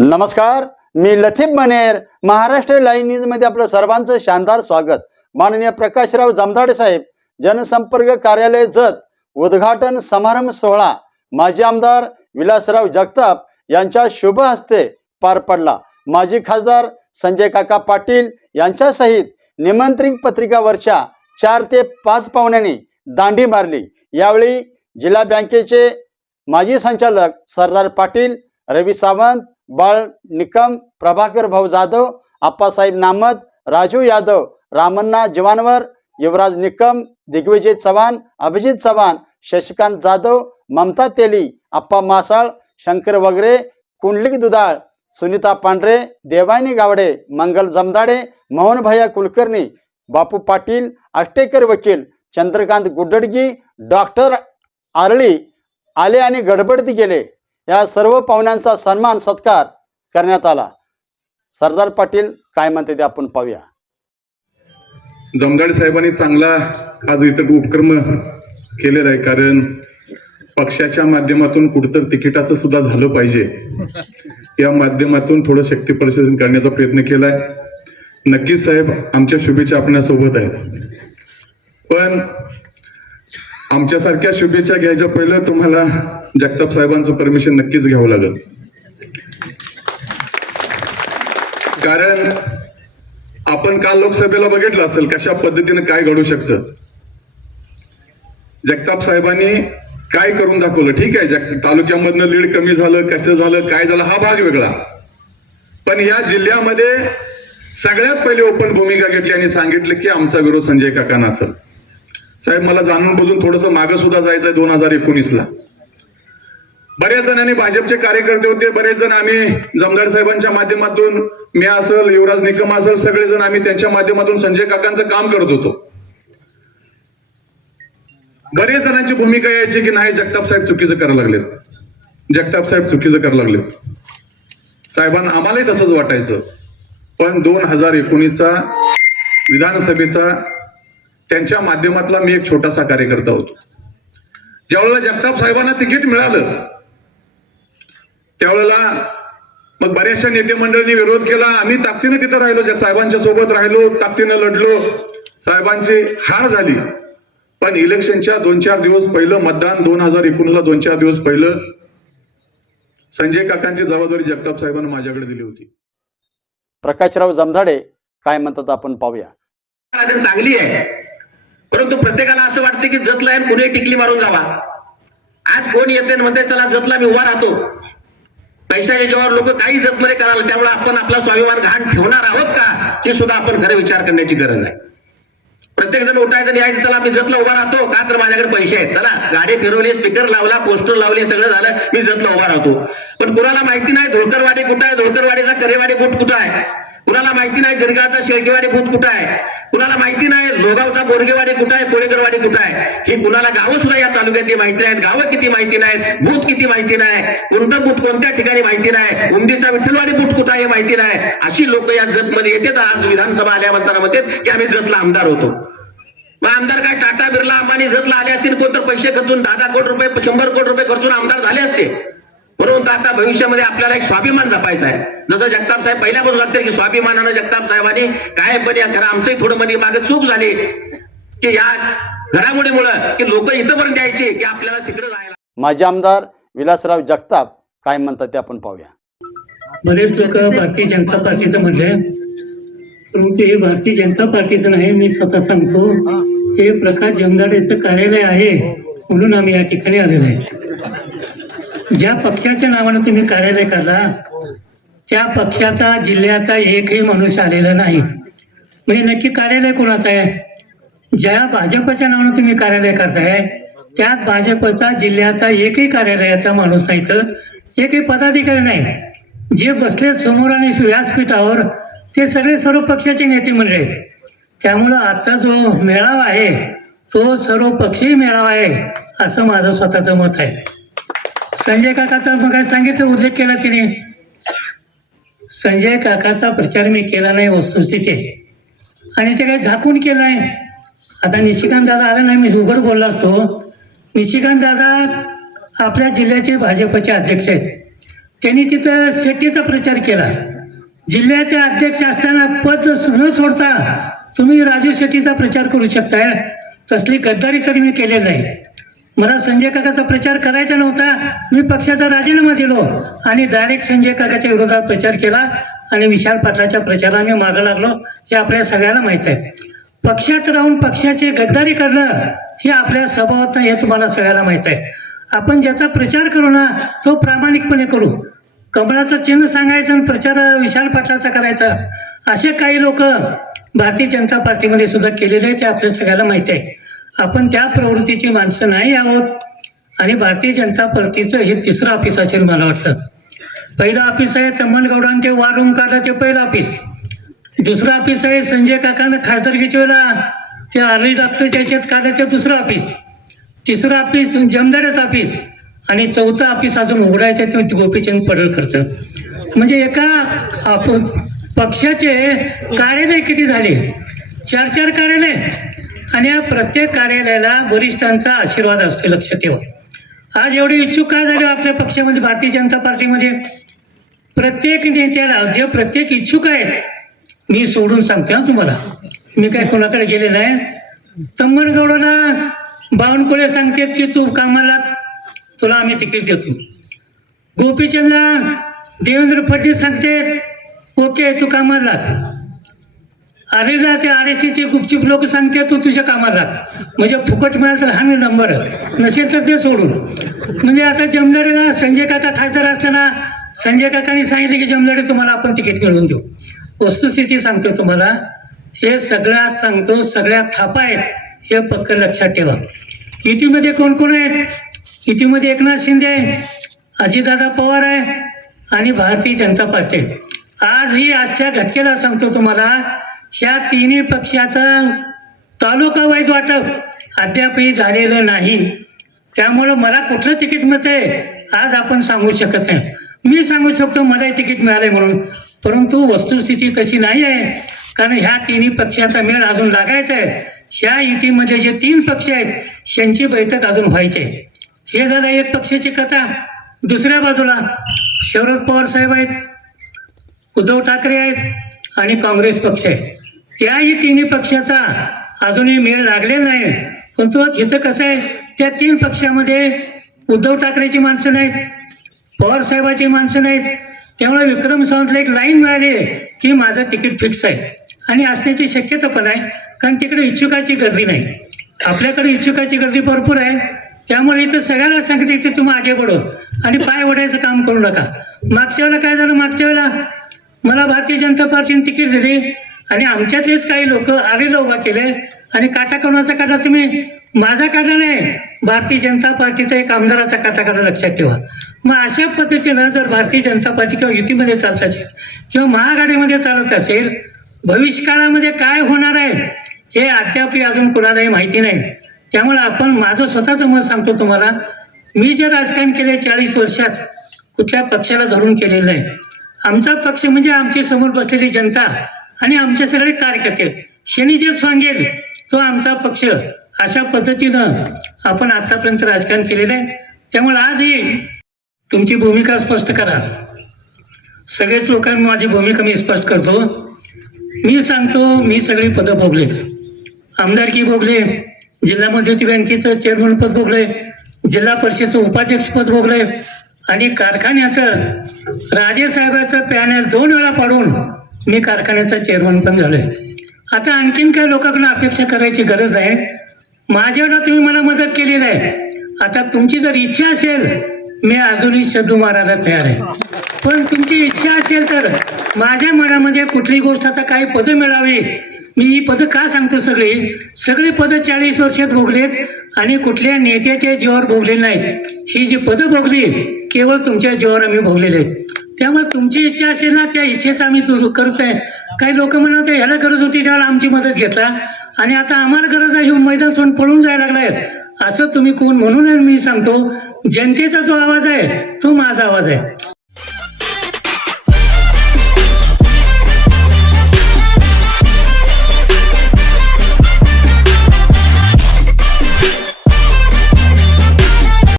नमस्कार मी लथीब मनेर महाराष्ट्र लाईव्ह न्यूजमध्ये आपलं सर्वांचं शानदार स्वागत. माननीय प्रकाशराव जमदाडे साहेब जनसंपर्क कार्यालय जत उद्घाटन समारंभ सोहळा. माजी आमदार विलासराव जगताप यांच्या शुभ हस्ते पार पडला. माजी खासदार संजय काका पाटील यांच्यासहित निमंत्रित पत्रिकावरच्या चार ते पाच पाहुण्यांनी दांडी मारली. यावेळी जिल्हा बँकेचे माजी संचालक सरदार पाटील रवी सावंत बाळ निकम प्रभाकर भाऊ जाधव आप्पासाहेब नामद राजू यादव रामण्णा जवानवर युवराज निकम दिग्विजय चव्हाण अभिजित चव्हाण शशिकांत जाधव ममता तेली आप्पा मासाळ शंकर वगरे कुंडलिक दुधाळ सुनीता पांढरे देवानी गावडे मंगल जमदाडे मोहनभैया कुलकर्णी बापू पाटील आष्टेकर वकील चंद्रकांत गुड्डडगी डॉक्टर आरळी आले आणि गडबडती गेले. या सर्व पाहुण्यांचा सन्मान सत्कार करण्यात आला. सरदार पाटील काय म्हणते ते आपण पाहूया. जमदाडे साहेबांनी चांगला आज इथं उपक्रम केलेला आहे. कारण पक्षाच्या माध्यमातून कुठतर तिकिटाचं सुद्धा झालं पाहिजे. या माध्यमातून थोडं शक्ती प्रदर्शन करण्याचा प्रयत्न केलाय. नक्कीच साहेब आमच्या शुभेच्छा आपल्यासोबत आहेत. पण आमच्यासारख्या शुभेच्छा घ्यायच्या पहिलं तुम्हाला जगताप साहेबांचं परमिशन नक्कीच घ्यावं लागेल. कारण आपण काल लोकसभेला बघितलं असेल कशा पद्धतीने काय घडू शकतं. जगताप साहेबांनी काय करून दाखवलं? ठीक आहे जग तालुक्यामधनं लीड कमी झालं कसं झालं काय झालं हा भाग वेगळा. पण या जिल्ह्यामध्ये सगळ्यात पहिले ओपन भूमिका घेतली आणि सांगितलं की आमचा विरोध संजय काकांना असेल. साहेब मला जाणून बुजून थोडस मागं सुद्धा जायचंय दोन हजार एकोणीसला. बऱ्याच जणांनी भाजपचे कार्यकर्ते होते बरेच जण आम्ही जमदार साहेबांच्या माध्यमातून मी असेल युवराज निकम असेल सगळेजण आम्ही त्यांच्या माध्यमातून संजय काकांचं काम करत होतो. बरेच जणांची भूमिका यायची की नाही जगताप साहेब चुकीचं करायला लागलेत. जगताप साहेब चुकीचं करायला लागलेत. साहेबांना आम्हालाही तसंच वाटायचं. पण दोन हजार एकोणीसचा विधानसभेचा त्यांच्या माध्यमातला मी एक छोटासा कार्यकर्ता होतो. ज्यावेळेला जगताप साहेबांना तिकीट मिळालं त्यावेळेला मग बऱ्याचशा नेते मंडळींनी विरोध केला. आम्ही ताकदीनं तिथं राहिलो जग साहेबांच्या सोबत राहिलो ताकदीनं लढलो. साहेबांची हार झाली. पण इलेक्शनच्या दोन चार दिवस पहिलं मतदान दोन हजार एकोणीसला दोन चार दिवस पहिलं संजय काकांची जबाबदारी जगताप साहेबांना माझ्याकडे दिली होती. प्रकाशराव जमधाडे काय म्हणतात आपण पाहूया. चांगली आहे. परंतु प्रत्येकाला असं वाटतं की जतला आहे कुणी टिकली मारून जावा. आज कोण येते म्हणते चला जतला मी उभा राहतो. पैसा याच्यावर लोक काही जपमध्ये करायला त्यामुळे आपण आपला स्वाभिमान घाण ठेवणार आहोत का? हे सुद्धा आपण खरं विचार करण्याची गरज आहे. प्रत्येक जण उठायचं यायचं चला मी जतला उभा राहतो. का तर माझ्याकडे पैसे आहेत. चला गाडी फिरवली स्पीकर लावला पोस्टर लावले सगळं झालं मी जतला उभा राहतो. पण कुणाला माहिती नाही धोळकरवाडी कुठं आहे? धोळकरवाडीचा करेवाडी बूट कुठं आहे? कुणाला माहिती नाही? जिरगाचा शेळकेवाडी बूट कुठं आहे? कुणाला माहिती नाही? लोगावचा बोरगेवाडी कुठं आहे? कोळेकरवाडी कुठं आहे? ही कुणाला गावं सुद्धा या तालुक्यातली माहिती नाहीत. गावं किती माहिती नाहीत? भूत किती माहिती नाही? कोणतं भूत कोणत्या ठिकाणी माहिती नाही? उमदीचा विठ्ठलवाडी भूत कुठं आहे माहिती नाही? अशी लोक या जतमध्ये येतात. आज विधानसभा आल्या म्हणताना की आम्ही जतला आमदार होतो. मग आमदार काय टाटा बिर्ला अंबानी जतला आले असतील? कोणतर पैसे खर्चून दहा दहा कोटी रुपये शंभर कोटी रुपये खर्चून आमदार झाले असते. परंतु आता भविष्यामध्ये आपल्याला एक स्वाभिमान जपायचा आहे. जसं जगताप साहेब पहिल्यापासून लागते की स्वाभिमानानं जगताप साहेबांनी काय पण या खरं आमचंही थोडं मध्ये मागे चूक झाली. की या घडामोडीमुळं की लोक इथंपर्यंत यायचे की आपल्याला तिकडे जायला. माजी आमदार विलासराव जगताप काय म्हणतात ते आपण पाहूया. बरेच लोक भारतीय जनता पार्टीचं म्हटले परंतु हे भारतीय जनता पार्टीचं नाही मी स्वतः सांगतो. हे प्रकाश जमदाडेचं कार्यालय आहे म्हणून आम्ही या ठिकाणी आलेलो आहे. ज्या पक्षाच्या नावानं तुम्ही कार्यालय करता त्या पक्षाचा जिल्ह्याचा एकही माणूस आलेला नाही. म्हणजे नक्की कार्यालय कोणाचं आहे? ज्या भाजपच्या नावानं तुम्ही कार्यालय करताय त्यात भाजपचा जिल्ह्याचा एकही कार्यालयाचा माणूस नाही तर एकही पदाधिकारी नाही. जे बसले समोर आणि व्यासपीठावर ते सगळे सर्व पक्षाचे नेते मंडळी आहेत. त्यामुळं आजचा जो मेळावा आहे तो सर्व पक्षीय मेळावा आहे असं माझं स्वतःचं मत आहे. संजय काकाचा मग सांगितलं उल्लेख केला तिने. संजय काकाचा प्रचार मी केला नाही वस्तुस्थिती आहे. आणि ते काही झाकून केलं आहे आता निशिकांत दादा आला नाही मी उघड बोलला असतो. निशिकांत दादा आपल्या जिल्ह्याचे भाजपचे अध्यक्ष आहेत. त्यांनी तिथं शेट्टीचा प्रचार केला. जिल्ह्याचे अध्यक्ष असताना पद न सोडता तुम्ही राजू शेट्टीचा प्रचार करू शकताय. तसली गद्दारी तरी मी केलेली नाही. मला संजय काकाचा प्रचार करायचा नव्हता. मी पक्षाचा राजीनामा दिलो आणि डायरेक्ट संजय काकाच्या विरोधात प्रचार केला आणि विशाल पाटलाच्या प्रचाराला मी मागं लागलो. हे आपल्या सगळ्यांना माहीत आहे. पक्षात राहून पक्षाची गद्दारी करणं हे आपल्या स्वभावात हे तुम्हाला सगळ्याला माहीत आहे. आपण ज्याचा प्रचार करू ना तो प्रामाणिकपणे करू. कमळाचं चिन्ह सांगायचं आणि प्रचार विशाल पाटलाचा करायचा. असे काही लोक भारतीय जनता पार्टीमध्ये सुद्धा केलेले आहे ते आपल्या सगळ्याला माहिती आहे. आपण त्या प्रवृत्तीची माणसं नाही आहोत. आणि भारतीय जनता पार्टीचं हे तिसरं ऑफिस असेल मला वाटतं. पहिलं ऑफिस आहे तम्मनगौडान ते वारूम काढलं ते पहिलं ऑफिस दुसरं ऑफिस आहे संजय काकानं खासदारकीच्या वेळेला ते आर्ली डॉक्टरच्या याच्यात काढलं ते दुसरं ऑफिस तिसरं ऑफिस जमदाड्याचं ऑफिस आणि चौथं ऑफिस अजून उघडायचं आहे ते गोपीचंद पडळकरचं. म्हणजे एका आप- पक्षाचे कार्यालय किती झाले? चार चार कार्यालय. आणि या प्रत्येक कार्यालयाला वरिष्ठांचा आशीर्वाद असतो लक्षात ठेवा. आज एवढी इच्छुक काय झाले आपल्या पक्षामध्ये भारतीय जनता पार्टीमध्ये? प्रत्येक नेत्याला जे प्रत्येक इच्छुक आहेत मी सोडून सांगते ना तुम्हाला. मी काय कोणाकडे गेले नाही? तम्मनगौडाला बावनकुळे सांगतात की तू कामाला तुला आम्ही तिकीट देतो. गोपीचंदला देवेंद्र फडणवीस सांगते ओके तू कामाला लाग. अरे ना ते आरएसचे गुपचूप लोक सांगते तू तुझ्या कामाला म्हणजे फुकट मिळालं तर हा मी नंबर. नसेल तर ते सोडून. म्हणजे आता जमदाडेला संजय काका खासदार असताना संजय काकांनी सांगितले की जमदाडे तुम्हाला आपण तिकीट मिळवून देऊ. वस्तुस्थिती सांगतो तुम्हाला. हे सगळ्या सांगतो सगळ्या थापा आहेत. हे पक्क लक्षात ठेवा. युतीमध्ये कोण कोण आहेत? युतीमध्ये एकनाथ शिंदे आहे अजितदादा पवार आहे आणि भारतीय जनता पार्टी आज ही आजच्या घटकेला सांगतो तुम्हाला ह्या तिन्ही पक्षाचा तालुका वाईज वाटप अद्यापही झालेलं नाही. त्यामुळं मला कुठलं तिकीट मिळतंय आज आपण सांगू शकत नाही. मी सांगू शकतो मलाही तिकीट मिळालंय म्हणून. परंतु वस्तुस्थिती तशी नाही आहे. कारण ह्या तिन्ही पक्षाचा मेळ अजून लागायचा आहे. ह्या युतीमध्ये जे तीन पक्ष आहेत त्यांची बैठक अजून व्हायची आहे. हे झालं एक पक्षाची कथा. दुसऱ्या बाजूला शरद पवार साहेब आहेत उद्धव ठाकरे आहेत आणि काँग्रेस पक्ष आहे. त्याही तिन्ही पक्षाचा अजूनही मेळ लागलेला नाही. पण तो इथं कसं आहे त्या तीन पक्षामध्ये उद्धव ठाकरेची माणसं नाहीत पवार साहेबाची माणसं नाहीत. त्यामुळे विक्रम सावंतला एक लाईन मिळाली की माझं तिकीट फिक्स आहे. आणि असण्याची शक्यता पण आहे कारण तिकडे इच्छुकाची गर्दी नाही. आपल्याकडे इच्छुकाची गर्दी भरपूर आहे. त्यामुळे इथं सगळ्याला सांगते की तुम्ही आगे पडो आणि पाय ओढायचं काम करू नका. मागच्या वेळेला काय झालं? मागच्या वेळेला मला भारतीय जनता पार्टीने तिकीट दिली. आणि आमच्यातलेच काही लोक आलेला उभा केले. आणि काटा कोणाचा काटा तुम्ही? माझा काटा नाही. भारतीय जनता पार्टीचा एक आमदाराचा काटा काढा लक्षात ठेवा. मग अशा पद्धतीनं जर भारतीय जनता पार्टी किंवा युतीमध्ये चालत असेल किंवा महाआघाडीमध्ये चालत असेल भविष्यकाळामध्ये काय होणार आहे हे अद्याप अजून कुणालाही माहिती नाही. त्यामुळे आपण माझं स्वतःचं मत सांगतो तुम्हाला. मी जे राजकारण केले चाळीस वर्षात कुठल्या पक्षाला धरून केलेलं आहे आमचा पक्ष म्हणजे आमची समोर बसलेली जनता. आणि आमचे सगळे कार्यकर्ते. शनी जे सांगेल तो आमचा पक्ष. अशा पद्धतीनं आपण आतापर्यंत राजकारण केलेलं आहे. त्यामुळे आजही तुमची भूमिका स्पष्ट करा. सगळेच लोकांनी माझी भूमिका मी स्पष्ट करतो. मी सांगतो मी सगळी पदं भोगलेत आमदारकी भोगले जिल्हा मध्यवर्ती बँकेचं चेअरमन पद भोगले जिल्हा परिषदेचं उपाध्यक्षपद भोगले आणि कारखान्याचं राजेसाहेबाचं पॅनल दोन वेळा पाडून मी कारखान्याचा चेअरमन पण झालो आहे आता आणखीन काय लोकांकडून अपेक्षा करायची गरज नाही माझ्याकडं तुम्ही मला मदत केलेली आहे. आता तुमची जर इच्छा असेल मी अजूनही शब्द मारायला तयार आहे. पण तुमची इच्छा असेल तर माझ्या मनामध्ये कुठली गोष्ट आता काही पदं मिळावी. मी ही पदं का सांगतो सगळी? सगळी पदं चाळीस वर्षात भोगलेत आणि कुठल्या नेत्याच्या जीवावर भोगलेली नाहीत. ही जी पदं भोगली केवळ तुमच्या जीवावर आम्ही भोगलेले आहेत. त्यामुळे तुमची इच्छा असेल ना त्या इच्छेचा आम्ही दूर करत आहे काही लोक म्हणत ह्याला गरज होती त्याला आमची मदत घेतला. आणि आता आम्हाला गरज आहे मैदान सोडून पळून जायला लागलाय. असं तुम्ही कोण म्हणून मी सांगतो जनतेचा जो आवाज आहे तो माझा आवाज आहे.